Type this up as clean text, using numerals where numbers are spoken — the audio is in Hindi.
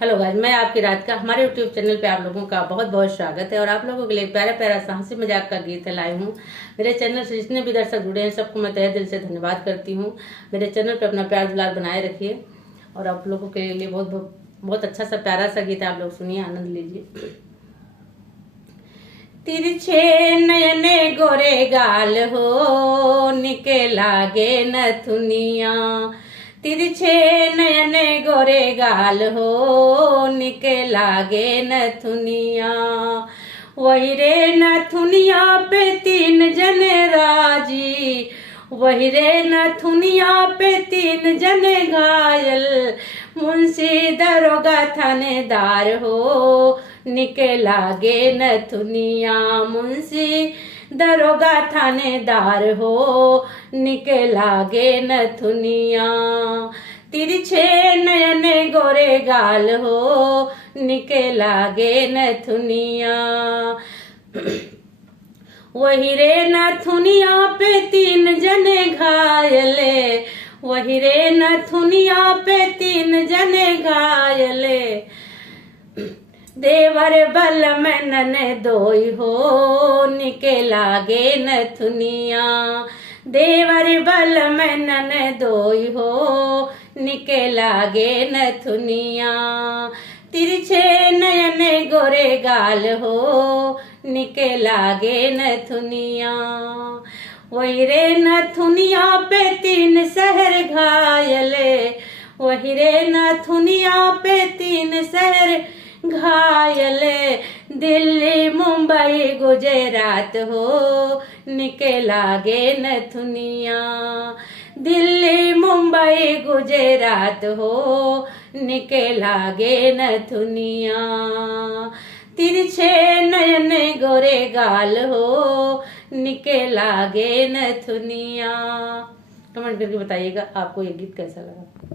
हेलो गाइस, मैं आपकी रात का हमारे यूट्यूब चैनल पे आप लोगों का बहुत बहुत स्वागत है। और आप लोगों के लिए प्यारा प्यारा सा हंसी मजाक का गीत लाई हूँ। मेरे चैनल से जितने भी दर्शक जुड़े हैं सबको मैं तहे दिल से धन्यवाद करती हूँ। मेरे चैनल पे अपना प्यार दुलार बनाए रखिए और आप लोगों के लिए बहुत बहुत बहुत अच्छा सा प्यारा सा गीत आप लोग सुनिए, आनंद लीजिए। तिरछे नयने गोरे गाल हो, निके लागे नथुनिया। तिरछे नयने गोरे गाल हो, निके लागे नथुनिया। वही रे नथुनिया पे तीन जने राजी, वही रे नथुनिया पे तीन जने घायल। मुंशी दरोगा थानेदार हो, निके लागे नथुनिया। मुंशी दरोगा थानेदार हो, निके लागे नथुनिया। तिरछे नयने गोरे गाल हो, निके लागे नथुनिया। वही रे नथुनिया पे तीन जने घायले, वही रे नथुनिया पे तीन जने घायले। देवर बल में नने दोई हो, निके लागे नथुनिया। देवर बल में नने दोई हो, निके लागे नथुनिया। तिरछे नयने गोरे गाल हो, निके लागे नथुनिया। वही रे नथुनिया पे तीन शहर घायले, वही रे नथुनिया पे तीन शहर घायले। दिल्ली मुंबई गुजरात हो, निके लागे नथुनिया। दिल्ली मुंबई गुजरात हो, निके लागे नथुनिया। तिरछे नयने गोरे गाल हो, निके लागे नथुनिया। कमेंट करके बताइएगा आपको ये गीत कैसा लगा।